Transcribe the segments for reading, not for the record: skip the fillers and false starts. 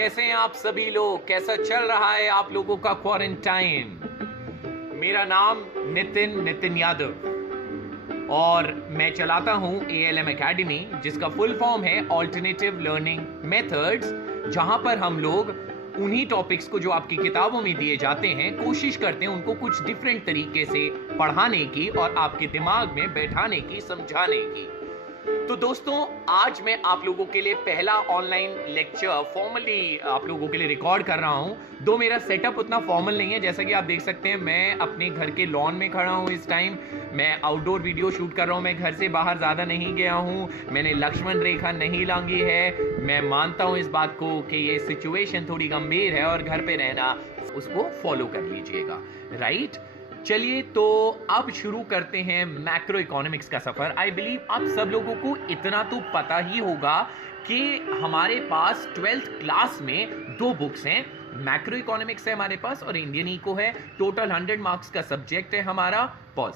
कैसे हैं आप सभी लोग? कैसा चल रहा है आप लोगों का क्वारंटाइन? मेरा नाम नितिन यादव और मैं चलाता हूं ALM एकेडमी, जिसका फुल फॉर्म है ऑल्टरनेटिव लर्निंग मेथड्स, जहां पर हम लोग उन्हीं टॉपिक्स को जो आपकी किताबों में दिए जाते हैं कोशिश करते हैं उनको कुछ डिफरेंट तरीके से पढ़ाने की और आपके दिमाग में बैठाने की, समझाने की। तो दोस्तों, आज मैं आप लोगों के लिए पहला ऑनलाइन लेक्चर फॉर्मली आप लोगों के लिए रिकॉर्ड कर रहा हूं। दो मेरा सेटअप उतना फॉर्मल नहीं है, जैसा कि आप देख सकते हैं मैं अपने घर के लॉन में खड़ा हूं इस टाइम। मैं आउटडोर वीडियो शूट कर रहा हूं। मैं घर से बाहर ज़्यादा नहीं गया हूं। मैंने लक्ष्मण रेखा नहीं लांगी है। मैं मानता हूं इस बात को कि ये सिचुएशन थोड़ी गंभीर है और घर पे रहना, उसको फॉलो कर लीजिएगा, राइट? चलिए, तो अब शुरू करते हैं मैक्रो इकोनॉमिक्स का सफर। आई बिलीव आप सब लोगों को इतना तो पता ही होगा कि हमारे पास 12th क्लास में दो बुक्स हैं। मैक्रो इकोनॉमिक्स है हमारे पास और इंडियन इको है। टोटल 100 मार्क्स का सब्जेक्ट है हमारा। पॉज।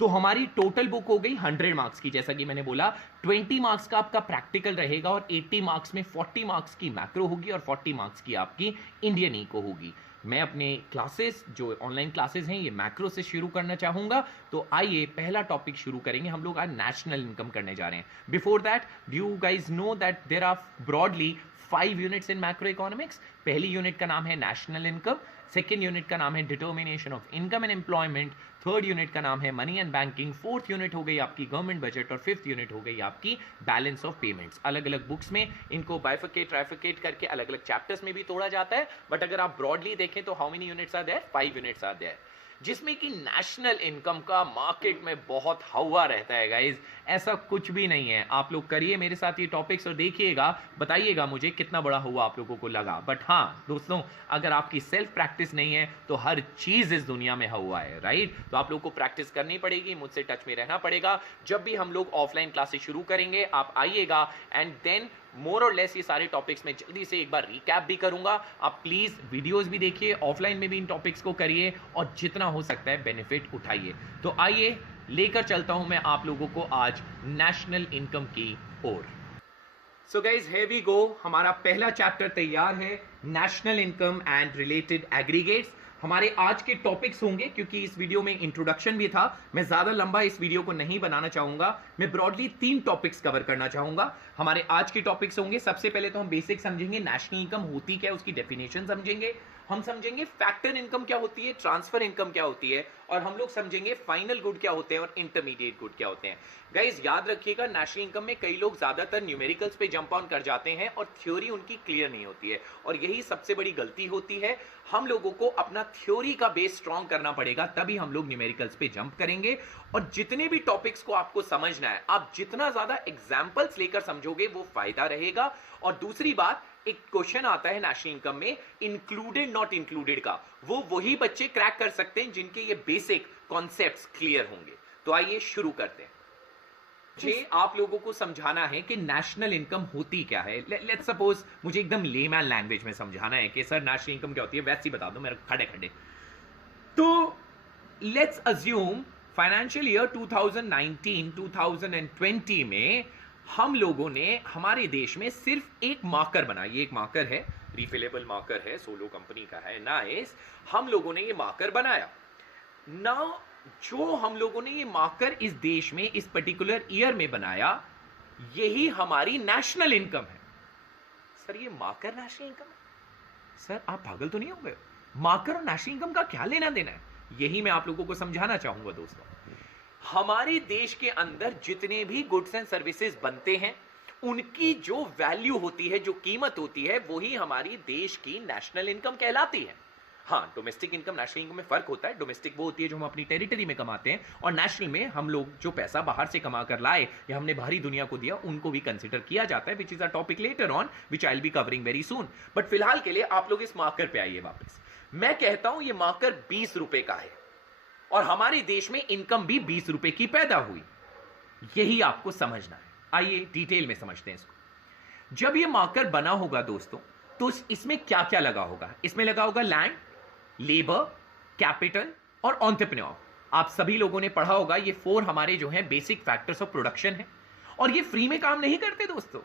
तो हमारी टोटल बुक हो गई 100 मार्क्स की। जैसा कि मैंने बोला 20 मार्क्स का आपका प्रैक्टिकल रहेगा और 80 मार्क्स में 40 मार्क्स की मैक्रो होगी और 40 मार्क्स की आपकी इंडियन इको होगी। मैं अपने क्लासेस, जो ऑनलाइन क्लासेस हैं, ये मैक्रो से शुरू करना चाहूंगा। तो आइए पहला टॉपिक शुरू करेंगे। हम लोग आज नेशनल इनकम करने जा रहे हैं। Before that, do you guys know that there are broadly 5 units in macroeconomics. पहली यूनिट का नाम है नेशनल इनकम, सेकेंड यूनिट का नाम है determination of income and employment, third unit का नाम है money and banking, fourth unit हो गई आपकी गवर्नमेंट बजट और फिफ्थ यूनिट हो गई आपकी बैलेंस ऑफ पेमेंट्स। अलग अलग बुक्स में इनको बाइफिकेट, ट्राइफिकेट करके अलग अलग चैप्टर्स में भी तोड़ा जाता है, बट अगर आप ब्रॉडली देखें तो how many units are there? 5 units are there, जिसमें कि नेशनल इनकम का मार्केट में बहुत हवा रहता है गाइज। ऐसा कुछ भी नहीं है। आप लोग करिए मेरे साथ ये टॉपिक्स और देखिएगा, बताइएगा मुझे कितना बड़ा हुआ आप लोगों को लगा। बट हाँ दोस्तों, अगर आपकी सेल्फ प्रैक्टिस नहीं है तो हर चीज इस दुनिया में हुआ है, राइट? तो आप लोग को प्रैक्टिस करनी पड़ेगी, मुझसे टच में रहना पड़ेगा। जब भी हम लोग ऑफलाइन क्लासेस शुरू करेंगे आप आइएगा, एंड देन मोर और लेस ये सारे टॉपिक्स में जल्दी से एक बार रिकैप भी करूंगा। आप प्लीज वीडियोस भी देखिए, ऑफलाइन में भी इन टॉपिक्स को करिए और जितना हो सकता है बेनिफिट उठाइए। तो आइए लेकर चलता हूं मैं आप लोगों को आज नेशनल इनकम की ओर। So guys, here we go. हमारा पहला चैप्टर तैयार है, national income and related aggregates. हमारे आज के टॉपिक्स होंगे, क्योंकि इस वीडियो में इंट्रोडक्शन भी था, मैं ज्यादा लंबा इस वीडियो को नहीं बनाना चाहूंगा। मैं ब्रॉडली 3 टॉपिक्स कवर करना चाहूंगा। हमारे आज के टॉपिक्स होंगे, सबसे पहले तो हम बेसिक समझेंगे नेशनल इनकम होती क्या है, उसकी डेफिनेशन समझेंगे। हम समझेंगे फैक्टर इनकम क्या होती है, ट्रांसफर इनकम क्या होती है, और हम लोग समझेंगे फाइनल गुड क्या होते हैं और इंटरमीडिएट गुड क्या होते हैं। गाइज याद रखिएगा, नेशनल इनकम में कई लोग ज्यादातर न्यूमेरिकल्स पे जंप ऑन कर जाते हैं और थ्योरी उनकी क्लियर नहीं होती है, और यही सबसे बड़ी गलती होती है। हम लोगों को अपना थ्योरी का बेस स्ट्रॉन्ग करना पड़ेगा, तभी हम लोग न्यूमेरिकल्स पे जंप करेंगे। और जितने भी टॉपिक्स को आपको समझना है, आप जितना ज्यादा एग्जाम्पल्स लेकर समझोगे वो फायदा रहेगा। और दूसरी बात, एक क्वेश्चन आता है नेशनल इनकम में इंक्लूडेड नॉट इंक्लूडेड का, वो वही बच्चे क्रैक कर सकते हैं जिनके ये बेसिक कॉन्सेप्ट्स क्लियर होंगे। तो आइए शुरू करते हैं। मुझे आप लोगों को समझाना है कि नेशनल इनकम होती क्या है। लेट्स सपोज मुझे एकदम लेमैन लैंग्वेज में समझाना है कि सर नेशनल इनकम क्या होती है, वैसे ही बता दो मेरे खड़े खड़े। तो लेट्स अज्यूम फाइनेंशियल ईयर 2019-2020 में हम लोगों ने हमारे देश में सिर्फ एक मार्कर बनाया। ये एक मार्कर है, रिफिलेबल मार्कर है, सोलो कंपनी का है, नाइस। हम लोगों ने ये मार्कर बनाया। नाउ जो हम लोगों ने ये मार्कर इस देश में इस पर्टिकुलर ईयर में बनाया, यही हमारी नेशनल इनकम है। सर ये मार्कर नेशनल इनकम है? सर आप पागल तो नहीं हो गए? मार्कर और नेशनल इनकम का क्या लेना देना है? यही मैं आप लोगों को समझाना चाहूंगा दोस्तों। हमारे देश के अंदर जितने भी गुड्स एंड सर्विसेज बनते हैं, उनकी जो वैल्यू होती है, जो कीमत होती है, वही हमारी देश की नेशनल इनकम कहलाती है। हाँ, डोमेस्टिक इनकम नेशनल इनकम में फर्क होता है। डोमेस्टिक वो होती है जो हम अपनी टेरिटरी में कमाते हैं, और नेशनल में हम लोग जो पैसा बाहर से कमा कर लाए या हमने बाहरी दुनिया को दिया, उनको भी कंसिडर किया जाता है, which is a topic later on which I will be covering very soon. But फिलहाल के लिए आप लोग इस मार्कर पे आइए वापस। मैं कहता हूं ये मार्कर 20 रुपए का है, और हमारे देश में इनकम भी 20 रुपए की पैदा हुई। यही आपको समझना है। आइए डिटेल में समझते हैं इसको। जब ये मार्कर बना होगा दोस्तों, तो इसमें क्या क्या लगा होगा? इसमें लगा होगा लैंड, लेबर, कैपिटल और एंटरप्रेन्योर। आप सभी लोगों ने पढ़ा होगा, ये 4 हमारे जो हैं बेसिक फैक्टर्स ऑफ प्रोडक्शन है, और ये फ्री में काम नहीं करते दोस्तों।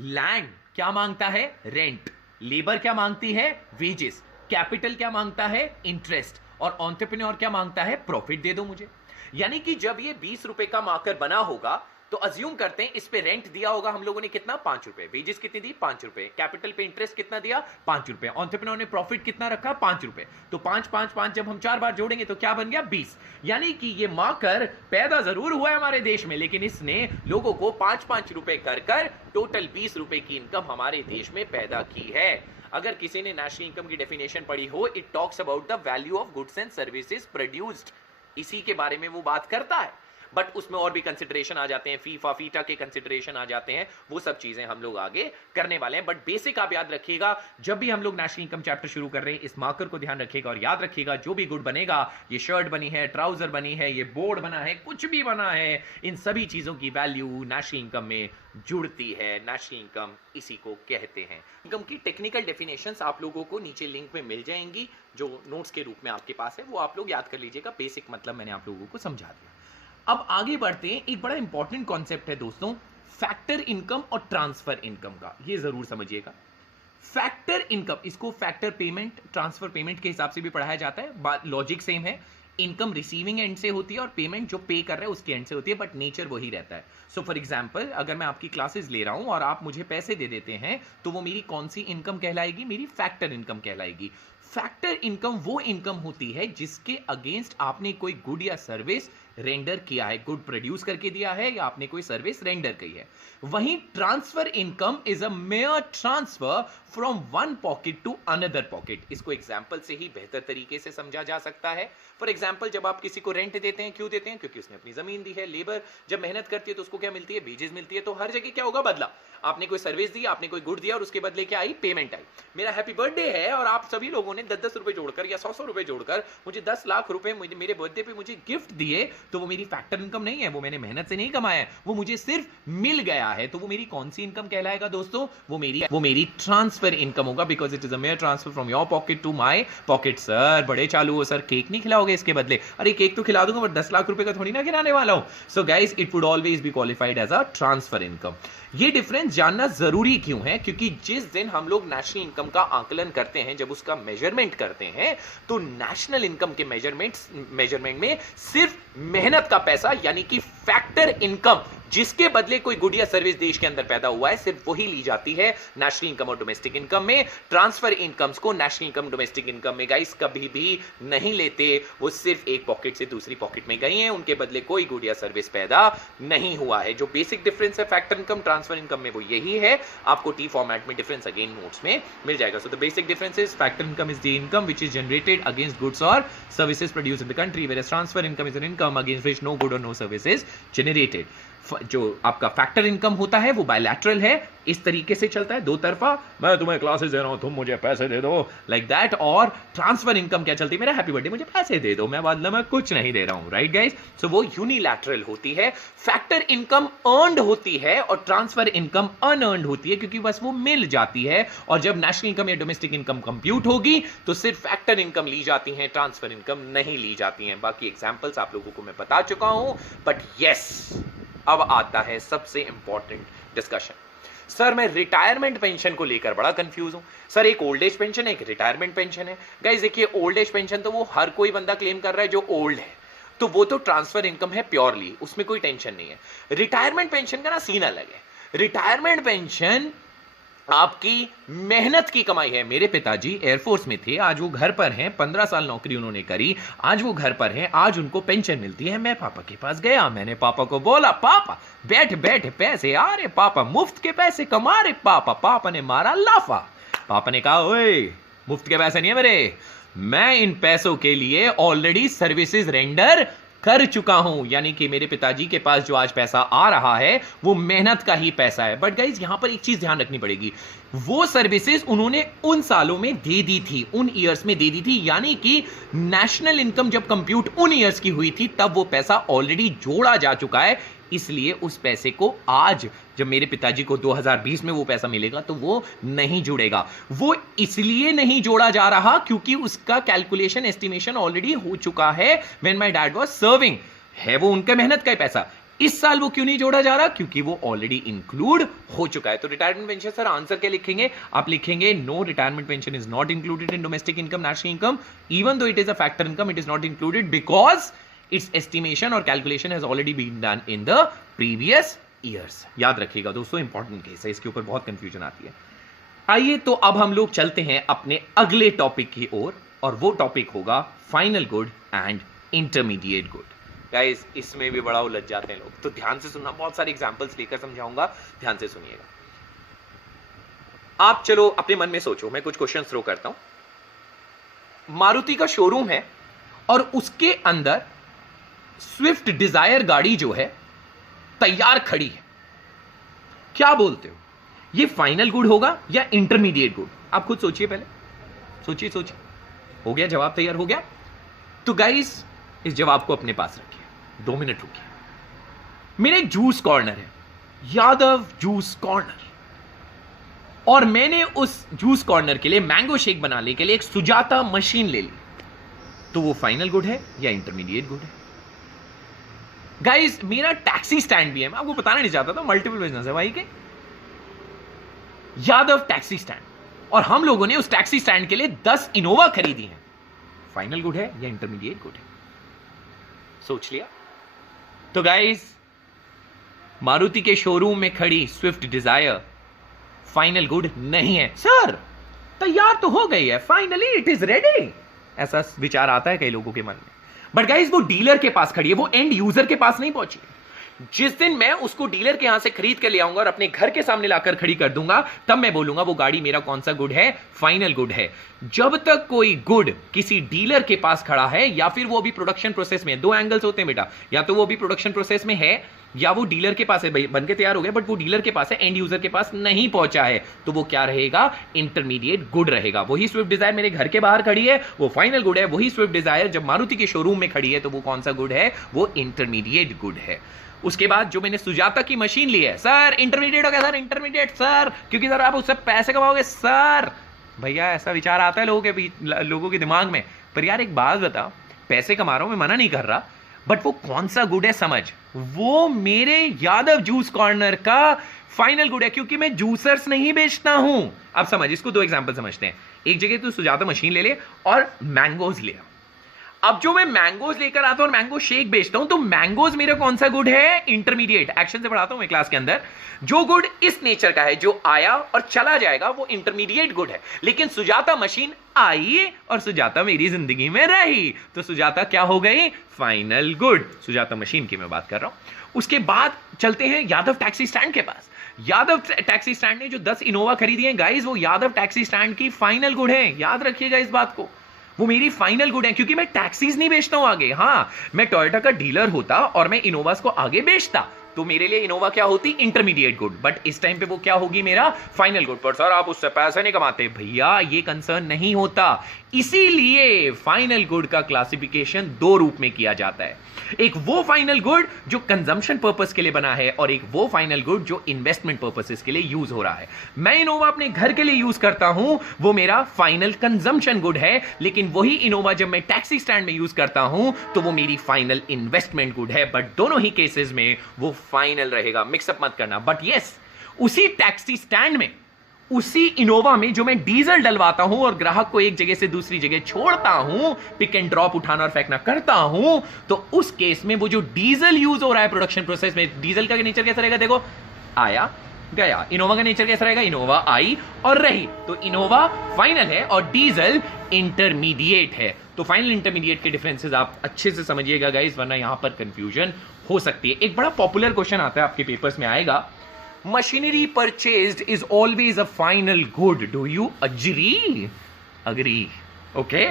लैंड क्या मांगता है? रेंट। लेबर क्या मांगती है? वेजेस। कैपिटल क्या मांगता है? इंटरेस्ट। और एंटरप्रेन्योर क्या मांगता है? प्रॉफिट दे दो मुझे। यानी कि जब ये 20 रुपए का मार्कर बना होगा तो अज्यूम करते हैं इस पे रेंट दिया होगा हम लोगों ने कितना? 5 रुपए। वेजेस कितनी दी? 5 रुपए। कैपिटल पे इंटरेस्ट कितना दिया? 5 रुपए। एंटरप्रेन्योर ने प्रॉफिट कितना रखा? 5 रुपए। तो 5 5 5 जब हम 4 बार जोड़ेंगे तो क्या बन गया? 20। यानी कि ये मार्कर पैदा जरूर हुआ है हमारे देश में, लेकिन इसने लोगों को 5 5 रुपए कर टोटल 20 रुपए की इनकम हमारे देश में पैदा की है। अगर किसी ने नेशनल इनकम की डेफिनेशन पढ़ी हो, it talks about the value of goods and services produced, इसी के बारे में वो बात करता है। बट उसमें और भी कंसिडरेशन आ जाते हैं, फीफा फीटा के कंसिडरेशन आ जाते हैं, वो सब चीजें हम लोग आगे करने वाले हैं। बट बेसिक आप याद रखिएगा, जब भी हम लोग नेशनल इनकम चैप्टर शुरू कर रहे हैं, इस मार्कर को ध्यान रखिएगा और याद रखिएगा जो भी गुड बनेगा, ये शर्ट बनी है, ट्राउजर बनी है, ये बोर्ड बना है, कुछ भी बना है, इन सभी चीजों की वैल्यू नेशनल इनकम में जुड़ती है। नेशनल इनकम इसी को कहते हैं। इनकम की टेक्निकल डेफिनेशंस आप लोगों को नीचे लिंक में मिल जाएंगी, जो नोट्स के रूप में आपके पास है, वो आप लोग याद कर लीजिएगा। बेसिक मतलब मैंने आप लोगों को समझा दिया। अब आगे बढ़ते हैं। एक बड़ा इंपॉर्टेंट कॉन्सेप्ट है दोस्तों, फैक्टर इनकम और ट्रांसफर इनकम का, ये जरूर समझिएगा। फैक्टर इनकम, इसको फैक्टर पेमेंट, ट्रांसफर पेमेंट के हिसाब से भी पढ़ाया जाता है। लॉजिक सेम है। इनकम रिसीविंग एंड से होती है और पेमेंट जो पे कर रहा है उसके एंड से होती है, बट नेचर वही रहता है। सो फॉर एग्जांपल, अगर मैं आपकी क्लासेस ले रहा हूं और आप मुझे पैसे दे देते हैं, तो वो मेरी कौन सी इनकम कहलाएगी? मेरी फैक्टर इनकम कहलाएगी। फैक्टर इनकम वो इनकम होती है जिसके अगेंस्ट आपने कोई गुड या सर्विस रेंडर किया है, गुड प्रोड्यूस करके दिया है या आपने कोई सर्विस रेंडर की है। वहीं transfer income is a mere transfer from one pocket to another pocket. इसको एग्जांपल से ही बेहतर तरीके से समझा जा सकता है। फॉर एग्जांपल, जब आप किसी को रेंट देते हैं, क्यों देते हैं? क्योंकि उसने अपनी जमीन दी है। लेबर जब मेहनत करती है तो उसको क्या मिलती है? वेजेस मिलती है। तो हर जगह क्या होगा? बदला। आपने कोई सर्विस दी, आपने कोई गुड दिया और उसके बदले क्या आई? पेमेंट आई। मेरा हैप्पी बर्थडे है और आप सभी लोगों ने 10-10 रुपए जोड़कर या 100-100 रुपए जोड़कर मुझे 10 लाख रुपए मेरे बर्थडे पे मुझे गिफ्ट दिए, तो वो मेरी फैक्टर इनकम नहीं है, वो मैंने मेहनत से नहीं कमाया है, वो मुझे सिर्फ मिल गया है। तो वो मेरी कौन सी इनकम कहलाएगा दोस्तों? वो मेरी ट्रांसफर इनकम होगा, because it is a mere transfer from your pocket to my pocket. Sir बड़े चालू हो सर, केक नहीं खिलाओगे इसके बदले? अरे केक तो खिला दूंगा, बट 10 लाख रुपए का थोड़ी ना खिलाने वाला हूं। So guys, it would always be qualified as a transfer income. ये डिफरेंस जानना जरूरी क्यों है? क्योंकि जिस दिन हम लोग नेशनल इनकम का आकलन करते हैं, जब उसका मेजरमेंट करते हैं, तो नेशनल इनकम के मेजरमेंट में सिर्फ मेहनत का पैसा, यानी कि फैक्टर इनकम, जिसके बदले कोई गुड या सर्विस देश के अंदर पैदा हुआ है, सिर्फ वही ली जाती है नेशनल इनकम और डोमेस्टिक इनकम में। ट्रांसफर इनकम्स को नेशनल इनकम, डोमेस्टिक इनकम में गाइस कभी भी नहीं लेते। वो सिर्फ एक पॉकेट से दूसरी पॉकेट में गई हैं, उनके बदले कोई गुड या सर्विस पैदा नहीं हुआ है। जो बेसिक डिफरेंस है फैक्टर इनकम ट्रांसफर इनकम में, वो यही है। आपको टी फॉर्मेट में डिफरेंस अगेन नोट्स में मिल जाएगा। So the basic difference is factor income is the income which is generated against goods और services produced in the country, whereas transfer income is an income against which no good और no service is generated. जो आपका factor income होता है वो bilateral है, इस तरीके से चलता है, दो तरफा, मैं तुम्हें क्लासेस दे रहा हूं, तुम मुझे पैसे दे दो, लाइक दैट। और ट्रांसफर इनकम क्या चलती है? मेरा हैप्पी बर्थडे, मुझे पैसे दे दो, मैं बदले में कुछ नहीं दे रहा हूं, राइट गाइस? सो वो यूनिलैटरल होती है। फैक्टर इनकम अर्न्ड होती है और ट्रांसफर इनकम अनअर्न्ड होती है, क्योंकि बस वो मिल जाती है। और जब नेशनल इनकम या डोमेस्टिक इनकम कंप्यूट होगी तो सिर्फ फैक्टर इनकम ली जाती है, ट्रांसफर इनकम नहीं ली जाती है। बाकी एग्जाम्पल्स आप लोगों को मैं बता चुका हूं। बट यस, अब आता है सबसे इंपॉर्टेंट डिस्कशन। सर मैं रिटायरमेंट पेंशन को लेकर बड़ा कंफ्यूज हूं। सर एक ओल्ड एज पेंशन है, एक रिटायरमेंट पेंशन है। गाइस देखिए, ओल्ड एज पेंशन तो वो हर कोई बंदा क्लेम कर रहा है जो ओल्ड है, तो वो तो ट्रांसफर इनकम है प्योरली, उसमें कोई टेंशन नहीं है। रिटायरमेंट पेंशन का ना सीन अलग है। रिटायरमेंट पेंशन आपकी मेहनत की कमाई है। मेरे पिताजी एयरफोर्स में थे, आज वो घर पर हैं, 15 साल नौकरी उन्होंने करी, आज वो घर पर हैं, आज उनको पेंशन मिलती है। मैं पापा के पास गया, मैंने पापा को बोला, पापा बैठ बैठ पैसे आ रहे, पापा मुफ्त के पैसे कमा रहे पापा। पापा ने मारा लाफा। पापा ने कहा, ओए मुफ्त के पैसे नहीं है मेरे, मैं इन पैसों के लिए ऑलरेडी सर्विसेज रेंडर कर चुका हूं। यानी कि मेरे पिताजी के पास जो आज पैसा आ रहा है वो मेहनत का ही पैसा है। बट गाइज यहां पर एक चीज ध्यान रखनी पड़ेगी, वो सर्विसेज उन्होंने उन सालों में दे दी थी, उन ईयर्स में दे दी थी। यानी कि नेशनल इनकम जब कंप्यूट उन ईयर्स की हुई थी तब वो पैसा ऑलरेडी जोड़ा जा चुका है। इसलिए उस पैसे को आज जब मेरे पिताजी को 2020 में वो पैसा मिलेगा तो वो नहीं जुड़ेगा। वो इसलिए नहीं जोड़ा जा रहा क्योंकि उसका कैलकुलेशन एस्टिमेशन ऑलरेडी हो चुका है when my dad was serving. है वो उनका मेहनत का ही पैसा। इस साल वो क्यों नहीं जोड़ा जा रहा? क्योंकि वो ऑलरेडी इंक्लूड हो चुका है। तो रिटायरमेंट पेंशन सर आंसर क्या लिखेंगे आप? लिखेंगे no, retirement pension is not included in domestic income, national income, even though it is a factor income, it is not included because its estimation और calculation has already been done in the previous years. याद रखिएगा दोस्तों, important case है, इसके ऊपर बहुत confusion आती है। आइए तो अब हम लोग चलते हैं अपने अगले टॉपिक की ओर, और वो टॉपिक होगा final good and intermediate good. Guys इसमें भी बड़ा उलझ जाते हैं लोग, तो ध्यान से सुनना, बहुत सारे एग्जांपल्स लेकर समझाऊंगा, ध्यान से सुनिएगा। आप चलो अपने मन में सोचो, मैं कुछ क्वेश्चन थ्रो करता हूं। मारुति का शोरूम है और उसके अंदर स्विफ्ट डिजायर गाड़ी जो है तैयार खड़ी है। क्या बोलते हो, ये फाइनल गुड होगा या इंटरमीडिएट गुड? आप खुद सोचिए, पहले सोचिए सोचिए। हो गया जवाब तैयार हो गया? तो गाइस इस जवाब को अपने पास रखिए, 2 मिनट रुकिए। मेरे जूस कॉर्नर है, यादव जूस कॉर्नर, और मैंने उस जूस कॉर्नर के लिए मैंगो शेक बनाने के लिए एक सुजाता मशीन ले ली, तो वो फाइनल गुड है या इंटरमीडिएट गुड है? गाइस मेरा टैक्सी स्टैंड भी है, मैं आपको बताना नहीं चाहता था, मल्टीपल बिजनेस है भाई के, यादव टैक्सी स्टैंड, और हम लोगों ने उस टैक्सी स्टैंड के लिए 10 इनोवा खरीदी है। फाइनल गुड है या इंटरमीडिएट गुड है? सोच लिया? तो गाइस मारुति के शोरूम में खड़ी स्विफ्ट डिजायर फाइनल गुड नहीं है। सर तैयार तो हो गई है, फाइनली इट इज रेडी, ऐसा विचार आता है कई लोगों के मन में। बट गाइस वो डीलर के पास खड़ी है, वो एंड यूजर के पास नहीं पहुंची। जिस दिन मैं उसको डीलर के यहां से खरीद के ले आऊंगा और अपने घर के सामने लाकर खड़ी कर दूंगा, तब मैं बोलूंगा वो गाड़ी मेरा कौन सा गुड है, फाइनल गुड है। जब तक कोई गुड किसी डीलर के पास खड़ा है या फिर वो अभी प्रोडक्शन प्रोसेस में है, 2 एंगल्स होते हैं बेटा, या तो वो अभी प्रोडक्शन प्रोसेस में है या वो डीलर के पास है, बन के तैयार हो गया बट वो डीलर के पास है, एंड यूजर के पास नहीं पहुंचा है, तो वो क्या रहेगा, इंटरमीडिएट गुड रहेगा। वही स्विफ्ट डिजायर मेरे घर के बाहर खड़ी है, वो फाइनल गुड है। वही स्विफ्ट डिजायर जब मारुति के शोरूम में खड़ी है, तो वो कौन सा गुड है, वो इंटरमीडिएट गुड है। उसके बाद जो मैंने सुजाता की मशीन ली है, सर इंटरमीडिएट हो गया सर, इंटरमीडिएट सर, क्योंकि सर आप उससे पैसे कमाओगे सर। भैया ऐसा विचार आता है लोगों के दिमाग में, पर यार एक बात बताओ, पैसे कमा रहा हूं मैं, मना नहीं कर रहा, बट वो कौन सा गुड है समझ, वो मेरे यादव जूस कॉर्नर का फाइनल गुड है, क्योंकि मैं जूसर्स नहीं बेचता हूं। अब समझ, इसको 2 एग्जांपल समझते हैं। एक जगह तू सुजाता मशीन ले ले और मैंगोज ले। अब जो मैं मैंगोज लेकर आता हूं और मैंगो शेक बेचता हूं, तो मैंगोज मेरा कौन सा गुड है, इंटरमीडिएट। एक्शन से पढ़ाता हूं मैं क्लास के अंदर। जो गुड इस नेचर का है, जो आया और चला जाएगा, वो इंटरमीडिएट गुड है। लेकिन सुजाता मशीन आई और सुजाता मेरी जिंदगी में रही, तो सुजाता क्या हो गई, फाइनल गुड। सुजाता मशीन की मैं बात कर रहा हूं। उसके बाद चलते हैं यादव टैक्सी स्टैंड के पास। यादव टैक्सी स्टैंड ने जो 10 इनोवा खरीदी है गाइस, वो यादव टैक्सी स्टैंड की फाइनल गुड है। याद रखिएगा इस बात को, वो मेरी फाइनल गुड है, क्योंकि मैं टैक्सीज नहीं बेचता हूं आगे। हां मैं टोयोटा का डीलर होता और मैं इनोवास को आगे बेचता, तो मेरे लिए इनोवा क्या होती, इंटरमीडिएट गुड, बट इस टाइम पे वो क्या होगी, मेरा फाइनल गुड। पर सर आप उससे पैसे नहीं कमाते, भैया ये कंसर्न नहीं होता। इसीलिए फाइनल गुड का क्लासिफिकेशन 2 रूप में किया जाता है। एक वो फाइनल गुड जो कंजम्पशन पर्पस के लिए बना है, और एक वो फाइनल गुड जो इन्वेस्टमेंट पर्पसेस के लिए यूज हो रहा है। मैं इनोवा अपने घर के लिए यूज करता हूं, वो मेरा फाइनल कंजम्पशन गुड है। लेकिन वही इनोवा जब मैं टैक्सी स्टैंड में यूज करता हूं, तो वो मेरी फाइनल इन्वेस्टमेंट गुड है। बट दोनों ही केसेस में वो फाइनल रहेगा, मिक्सअप मत करना। बट यस, उसी टैक्सी स्टैंड में, उसी इनोवा में जो मैं डीजल डलवाता हूं और ग्राहक को एक जगह से दूसरी जगह छोड़ता हूं, पिक एंड ड्रॉप उठाना और फेंकना करता हूं, तो उस केस में वो जो डीजल यूज हो रहा है प्रोडक्शन प्रोसेस में, डीजल का नेचर कैसा रहेगा, देखो आया गया। इनोवा का नेचर कैसा रहेगा, इनोवा आई और रही, तो इनोवा फाइनल है और डीजल इंटरमीडिएट है। तो फाइनल इंटरमीडिएट के डिफरेंसेस आप अच्छे से समझिएगा गाइस, वरना यहां पर कंफ्यूजन हो सकती है। एक बड़ा पॉपुलर क्वेश्चन आता है, आपके पेपर्स में आएगा, machinery purchased is always a final good, do you agree? Agree, okay.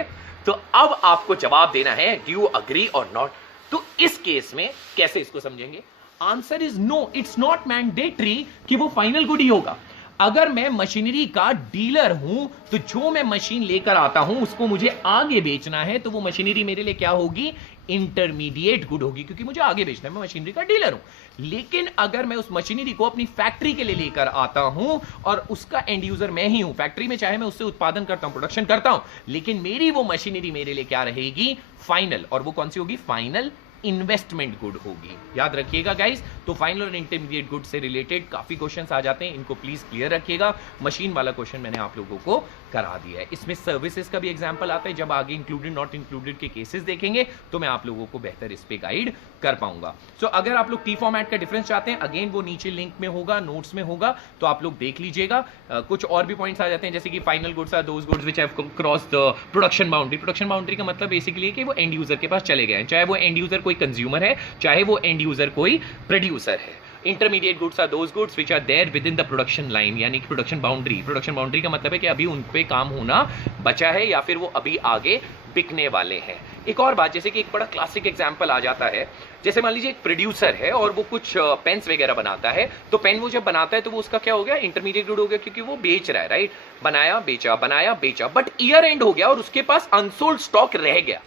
तो अब आपको जवाब देना है, डू यू अग्री और नॉट। तो इस केस में कैसे इसको समझेंगे, answer is no, it's not mandatory कि वो फाइनल गुड ही होगा। अगर मैं मशीनरी का डीलर हूं, तो जो मैं मशीन लेकर आता हूं उसको मुझे आगे बेचना है, तो वो मशीनरी मेरे लिए क्या होगी, इंटरमीडिएट गुड होगी, क्योंकि मुझे आगे बेचना है, मैं मशीनरी का डीलर हूं। लेकिन अगर मैं उस मशीनरी को अपनी फैक्ट्री के लिए लेकर आता हूं और उसका एंड यूजर मैं ही हूं, फैक्ट्री में चाहे मैं उससे उत्पादन करता हूं, प्रोडक्शन करता हूं, लेकिन मेरी वो मशीनरी मेरे लिए क्या रहेगी, फाइनल। और वो कौन सी होगी, फाइनल इन्वेस्टमेंट गुड होगी। याद रखिएगा गाइस। तो फाइनल और इंटरमीडिएट गुड से रिलेटेड काफी क्वेश्चंस आ जाते हैं, इनको प्लीज क्लियर रखिएगा। मशीन वाला क्वेश्चन मैंने आप लोगों को करा दिया है। इसमें सर्विसेज का भी एग्जांपल आता है, जब आगे इंक्लूडेड नॉट इंक्लूडेड के केसेस देखेंगे तो मैं आप लोगों को बेहतर इस पे गाइड कर पाऊंगा। सो अगर आप लोग टी फॉर्मेट का डिफरेंस चाहते हैं, अगेन वो नीचे लिंक में होगा, नोट्स में होगा, तो आप लोग देख लीजिएगा। कुछ और भी पॉइंट्स आ जाते हैं, जैसे कि final goods are those goods which have cross the production boundary. Production boundary का मतलब बेसिकली है कि वो एंड यूजर के पास चले गए हैं, चाहे वो एंड यूजर कोई कंज्यूमर है, चाहे वो एंड यूजर कोई प्रोड्यूसर है। Intermediate goods are those goods which are there within the production line, यानी कि प्रोडक्शन बाउंड्री। प्रोडक्शन बाउंड्री का मतलब है कि अभी उन पे काम होना बचा है या फिर वो अभी आगे बिकने वाले हैं। एक और बात, जैसे कि एक बड़ा क्लासिक एग्जांपल आ जाता है, जैसे मान लीजिए एक प्रोड्यूसर है और वो कुछ पेन्स वगैरह बनाता है, तो पेन वो जब बनाता है तो वो उसका क्या हो गया, इंटरमीडिएट गुड हो गया, क्योंकि वो बेच रहा है, राइट। बनाया बेचा, बट ईयर एंड हो गया और उसके पास अनसोल्ड स्टॉक रह गया।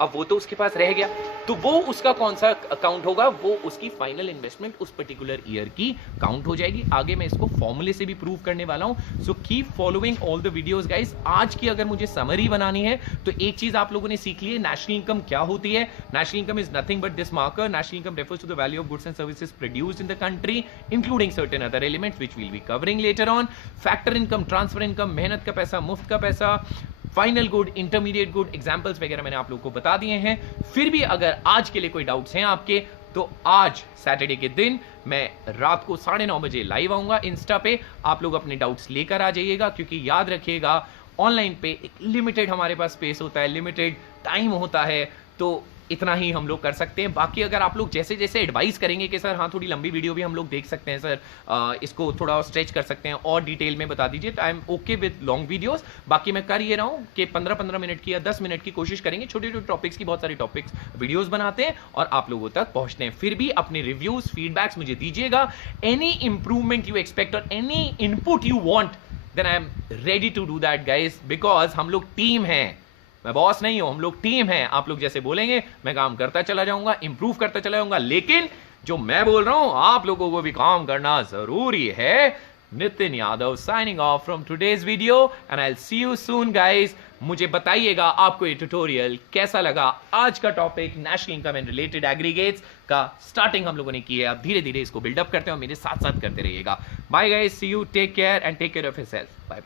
अब वो तो उसके पास रह गया, तो वो उसका कौन सा अकाउंट होगा, वो उसकी फाइनल इन्वेस्टमेंट उस पर्टिकुलर ईयर की काउंट हो जाएगी। आगे मैं इसको फॉर्मूले से भी प्रूव करने वाला हूं, so keep following all the videos guys. आज की अगर मुझे समरी बनानी है तो एक चीज आप लोगों ने सीख ली है, नेशनल इनकम क्या होती है। National income is nothing but this marker. National income refers to the value of goods and services produced in the country including certain other elements which we will be covering later on. Factor income, transfer income, मेहनत का पैसा, मुफ्त का पैसा, final good, intermediate good, examples वगैरह मैंने आप लोगों को बता दिए हैं। फिर भी अगर आज के लिए कोई डाउट्स हैं आपके, तो आज सैटरडे के दिन मैं रात को 9:30 बजे लाइव आऊंगा इंस्टा पे। आप लोग अपने डाउट्स लेकर आ जाइएगा, क्योंकि याद रखिएगा ऑनलाइन पे एक लिमिटेड हमारे पास स्पेस होता है, लिमिटेड टाइम होता है, तो इतना ही हम लोग कर सकते हैं। बाकी अगर आप लोग जैसे जैसे एडवाइस करेंगे कि सर हाँ थोड़ी लंबी वीडियो भी हम लोग देख सकते हैं सर, इसको थोड़ा स्ट्रेच कर सकते हैं और डिटेल में बता दीजिए, तो I am okay with long videos. बाकी मैं कर ये रहा हूँ कि 15-15 मिनट की या 10 मिनट की कोशिश करेंगे, छोटे छोटे टॉपिक्स की बहुत सारी टॉपिक्स वीडियोस बनाते हैं और आप लोगों तक पहुंचते हैं। फिर भी अपने रिव्यूज, फीडबैक्स मुझे दीजिएगा। एनी इंप्रूवमेंट यू एक्सपेक्ट और any input you want, then I am ready to do that guys, because हम लोग टीम हैं। मैं बॉस नहीं हूं, हम लोग टीम हैं। आप लोग जैसे बोलेंगे मैं काम करता चला जाऊंगा, इंप्रूव करता चला जाऊंगा, लेकिन जो मैं बोल रहा हूं आप लोगों को भी काम करना जरूरी है। Nitin Yadav signing off from today's video and I will see you soon guys. मुझे बताइएगा आपको ये ट्यूटोरियल कैसा लगा। आज का topic national income and related aggregates का स्टार्टिंग हम लोगों ने की है, अब धीरे धीरे इसको बिल्डअप करते हैं और मेरे साथ साथ करते रहिएगा। Bye guys, see you, take care and take care of yourself, bye.